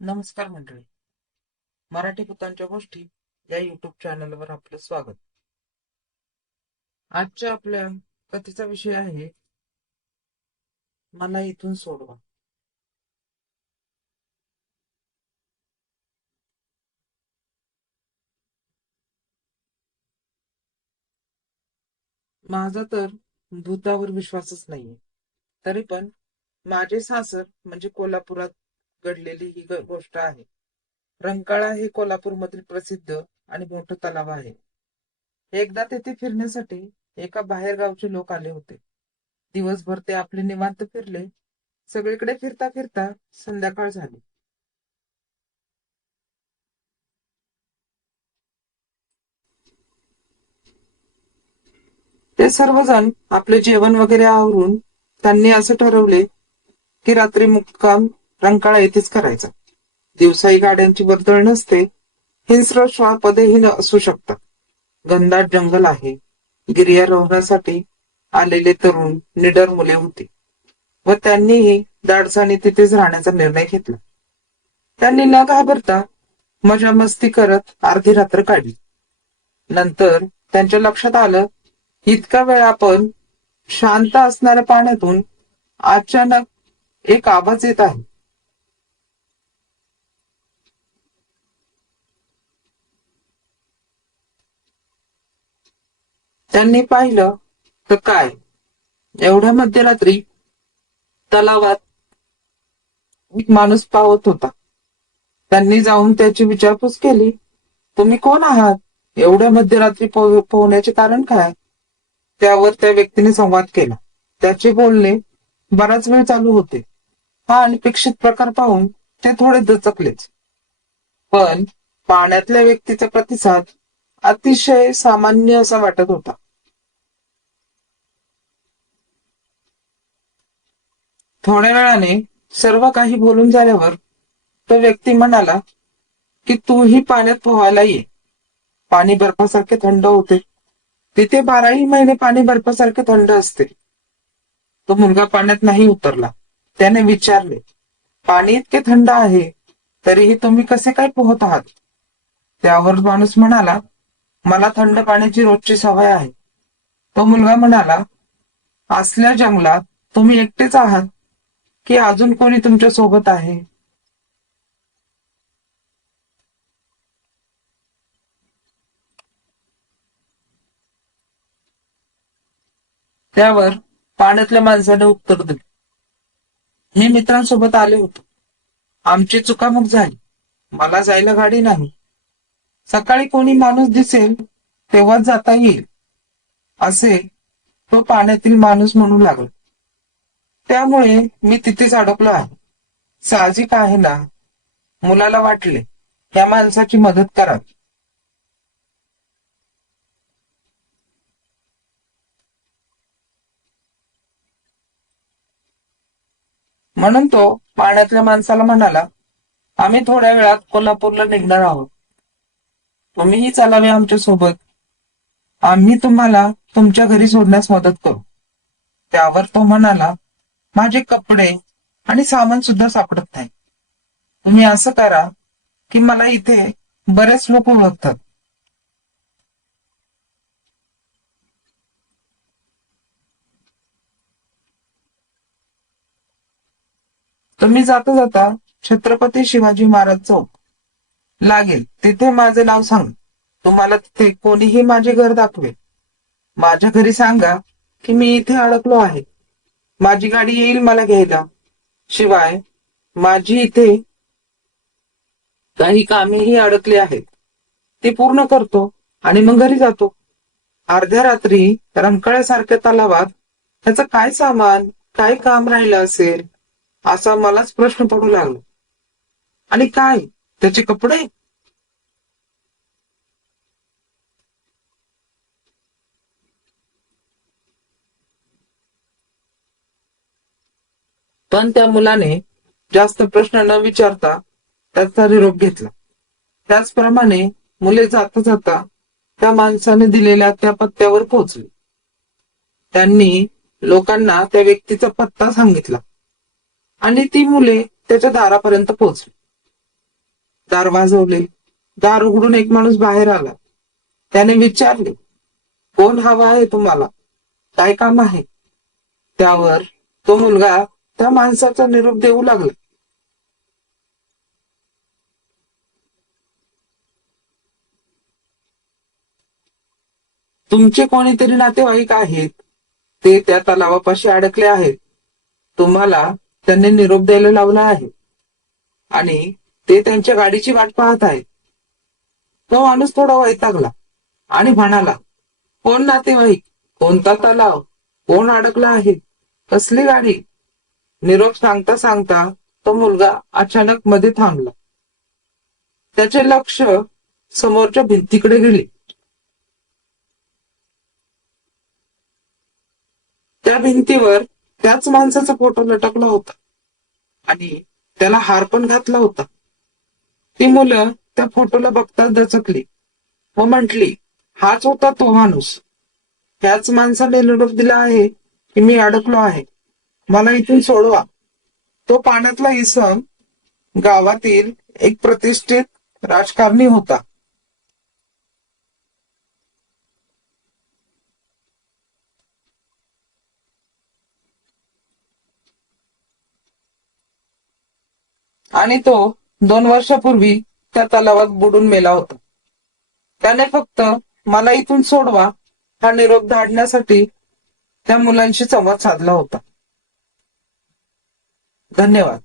नमस्कार मंडळी. मराठी भूतांच्या गोष्टी या युट्यूब चॅनलवर आपलं स्वागत. आजच्या आपल्या कथेचा विषय आहे मला इथून सोडवा. माझा तर भूतावर विश्वासच नाहीये, तरी पण माझे सासर म्हणजे कोल्हापुरात घडलेली ही गोष्ट आहे. रंकाळा हे कोल्हापूरमधील प्रसिद्ध आणि मोठं तलाव आहे. एकदा तेथे फिरण्यासाठी एका बाहेरगावचे लोक आले होते. दिवसभर ते आपले निवांत फिरले. सगळीकडे फिरता फिरता संध्याकाळ झाली. ते सर्वजण आपले जेवण वगैरे आवरून त्यांनी असं ठरवले की रात्री मुक्काम रंकाळा येथेच करायचा. दिवसाही गाड्यांची वर्दळ नसते. हिंस्र श्वापदेही असू शकतात. घनदाट जंगल आहे. गिर्यारोहणासाठी आलेले तरुण निडर मुले होती व त्यांनीही धाडसाने तिथेच राहण्याचा निर्णय घेतला. त्यांनी न घाबरता मजा मस्ती करत अर्धी रात्र काढली. नंतर त्यांच्या लक्षात आलं, इतका वेळ आपण शांत असणाऱ्या पाण्यातून अचानक एक आवाज येत आहे. त्यांनी पाहिलं तर काय, एवढ्या मध्यरात्री तलावात एक माणूस पावत होता. त्यांनी जाऊन त्याची विचारपूस केली. तुम्ही कोण आहात? एवढ्या मध्यरात्री पोहण्याचे कारण काय? त्यावर त्या व्यक्तीने संवाद केला. त्याचे बोलणे बराच वेळ चालू होते. हा अनपेक्षित प्रकार पाहून ते थोडे दचकलेच. पण पाण्यातल्या व्यक्तीचा प्रतिसाद अतिशय सामान्य असा वाटत होता. थोड्या वेळाने सर्व काही बोलून झाल्यावर तो व्यक्ती म्हणाला की तूही पाण्यात पोहायला ये. पाणी बर्फासारखे थंड होते. तिथे 12ही महिने पाणी बर्फासारखे थंड असते. तो मुलगा पाण्यात नाही उतरला. त्याने विचारले, पाणी इतके थंड आहे तरीही तुम्ही कसे काय पोहत आहात? त्यावर माणूस म्हणाला, मला थंड पाण्याची रोजची सवय आहे. तो मुलगा म्हणाला, असल्या जंगलात तुम्ही एकटेच आहात की अजून कोणी तुमच्या सोबत आहे? त्यावर पाण्यातल्या माणसाने उत्तर दिले, मी मित्रांसोबत आले होतो. आमची चुकामुक झाली. मला जायला गाडी नाही. सकाळी कोणी माणूस दिसेल तेव्हाच जाता येईल, असे तो पाण्यातील माणूस म्हणू लागला. त्यामुळे मी तिथेच अडकलो आहे. साहजिक आहे ना. मुलाला वाटले या माणसाची मदत करावी. म्हणून तो पाण्यातल्या माणसाला म्हणाला, आम्ही थोड्या वेळात कोल्हापूरला निघणार आहोत. तुम्हीही चालावे आमच्या सोबत. आम्ही तुम्हाला तुमच्या घरी सोडण्यास मदत करू. त्यावर तो म्हणाला, माझे कपडे आणि सामान सुद्धा सापडत नाही. तुम्ही असं करा की मला इथे बरेच लोक ओळखतात. तुम्ही जाता जाता छत्रपती शिवाजी महाराज चौक लागेल तिथे माझे नाव सांगा. तुम्हाला तिथे कोणीही माझे घर दाखवेल. माझ्या घरी सांगा की मी इथे अडकलो आहे. माझी गाडी येईल मला घ्यायला. शिवाय माझी इथे काही कामेही अडकली आहेत. ती पूर्ण करतो आणि मग घरी जातो. अर्ध्या रात्री रंकाळ्यासारख्या तलावात त्याचं काय सामान, काय काम राहिलं असेल असा मलाच प्रश्न पडू लागला. आणि काय त्याचे कपडे? पण त्या मुलाने जास्त प्रश्न न विचारता त्याचा निरोप घेतला. त्याचप्रमाणे मुले जाता जाता त्या माणसाने दिलेल्या त्या पत्त्यावर पोहोचली. त्यांनी लोकांना त्या व्यक्तीचा पत्ता सांगितला आणि ती मुले त्याच्या दारापर्यंत पोहोचली. दार वाजवले. दार उघडून एक माणूस बाहेर आला. त्याने विचारले, कोण हवा आहे तुम्हाला? काय काम आहे? त्यावर तो मुलगा त्या माणसाचा निरोप देऊ लागला. तुमचे कोणीतरी नातेवाईक आहेत. ते त्या तलावापाशी अडकले आहेत. तुम्हाला त्यांनी निरोप द्यायला लावला आहे आणि ते त्यांच्या गाडीची वाट पाहत आहेत. तो माणूस थोडा वैतागला आणि म्हणाला, कोण नातेवाईक? कोणता तलाव? कोण अडकला आहे? कसली गाडी? निरोप सांगता सांगता तो मुलगा अचानक मध्ये थांबला. त्याचे लक्ष समोरच्या भिंतीकडे गेले. त्या भिंतीवर त्याच माणसाचा फोटो लटकला होता आणि त्याला हार पण घातला होता. ती मुलं त्या फोटोला बघताच दचकली व म्हटली, हाच होता तो माणूस. त्याच माणसाने निरोप दिला आहे की मी अडकलो आहे, मला इथून सोडवा. तो पाण्यातला इसम गावातील एक प्रतिष्ठित राजकारणी होता. आणि तो 2 वर्षापूर्वी त्या तलावात बुडून मेला होता. त्याने फक्त मला इथून सोडवा हा निरोप धाडण्यासाठी त्या मुलांशी संवाद साधला होता. धन्यवाद.